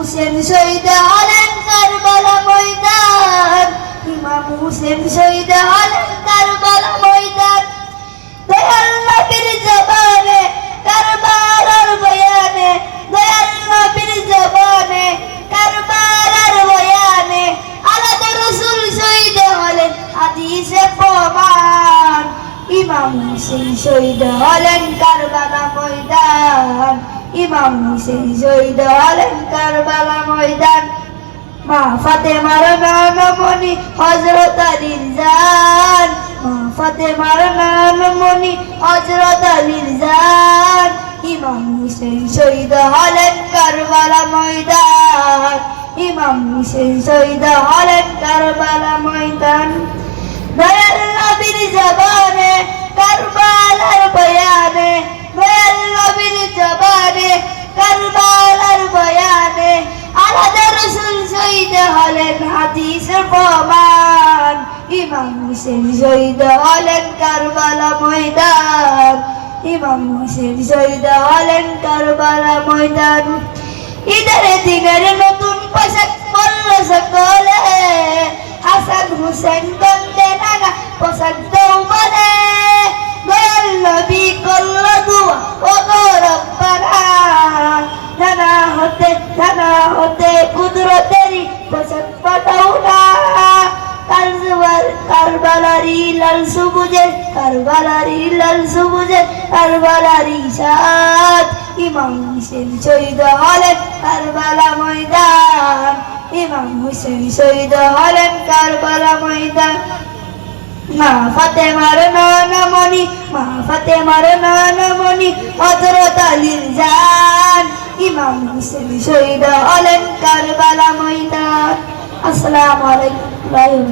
হুসেন শহীদ হলেন কারবালা ময়দান, ইমাম হুসেন শহীদ হলেন কারবালা ময়দান। দয়াল নবীর জবানে কারবালার বয়ানে, দয়াল নবীর জবানে কারবালার বয়ানে আলাদা রাসূল শহীদ হলেন হাদিসে প্রমাণ। ইমাম হুসেন শহীদ হলেন কারবালা ময়দান, ইমাম হুসেন শহীদ হলেন কারবালা ময়দান। মা ফাতেমার নানমণি হযরত আলীর জান, মা ফাতেমার নানমণি হযরত আলীর জান। ইমাম হুসেন শহীদ হলেন কারবালা ময়দান, ইমাম হুসেন শহীদ হলেন কারবালা ময়দান। দয়াল নবীর জবানে কারবালার বয়ানে, দয়াল নবীর জবানে কারবালার বয়ানে আলাদা রাসূল শহীদ হলেন হাদিসের প্রমাণ। ইমাম হুসেন শহীদ হলেন কারবালা ময়দান, ইমাম হুসেন শহীদ হলেন কারবালা ময়দান। ঈদের দিনের নতুন পোশাক পরল সকলে, হাসান হুসেন বন্দে নানা পোশাক দাও বলে। দয়াল নবী করল দুয়া ও গো রব্বানা, জানা হতে কুদরতেরই পোশাক পাঠাও না। কারবালারি লাল সবুজে, কারবালারি লাল সবুজে কারবালারি সাদ। ইমাম হুসেন শহীদ হলেন কারবালা ময়দান, ইমাম হুসেন শহীদ হলেন কারবালা ময়দান। মা ফাতেমার নানমণি, মা ফাতেমার নানমণি হযরত আলীর জান। ইমাম হুসেন শহীদ হলেন কারবালা ময়দান। আসসালামু আলাইকুম।